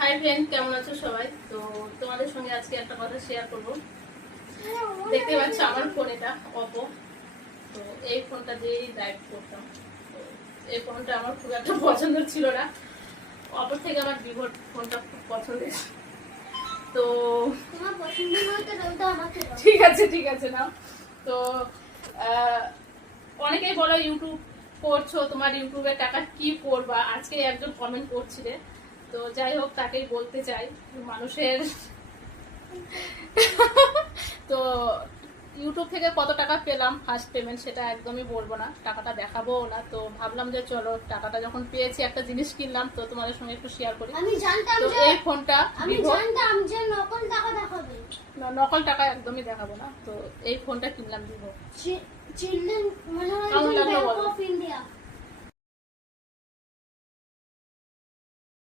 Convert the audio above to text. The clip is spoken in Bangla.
হাই ফ্রেন্ড কেমন আছো সবাই? তো তোমাদের সঙ্গে আজকে একটা কথা শেয়ার করব। দেখতে পাচ্ছ আমার ফোন এটা অপো তো এই ফোনটা দিয়েই লাইভ করতাম। তো এই ফোনটা আমার খুব একটা পছন্দ ছিল না। অপো থেকে আমার ভিভোর ফোনটা খুব পছন্দের। তো ঠিক আছে ঠিক আছে নাও। তো অনেকেই বলো ইউটিউব করছ তোমার ইউটিউবে টাকা কি করবা আজকে একজন কমেন্ট করছিলে। তো যাই হোক তাকেই বলতে চাই মানুষের। তো ইউটিউব থেকে কত টাকা পেলাম? ফার্স্ট পেমেন্ট সেটা একদমই বলব না। টাকাটা দেখাবো না। তো ভাবলাম যে চলো টাকাটা যখন পেয়েছি একটা জিনিস কিনলাম তো তোমাদের সঙ্গে একটু শেয়ার করি। আমি জানতাম যে এই ফোনটা আমি জানতাম যে নকল টাকা দেখাবে। ন- নকল টাকা একদমই দেখাবো না। তো এই ফোনটা কিনলাম ভিভো চিলড্রেন মানে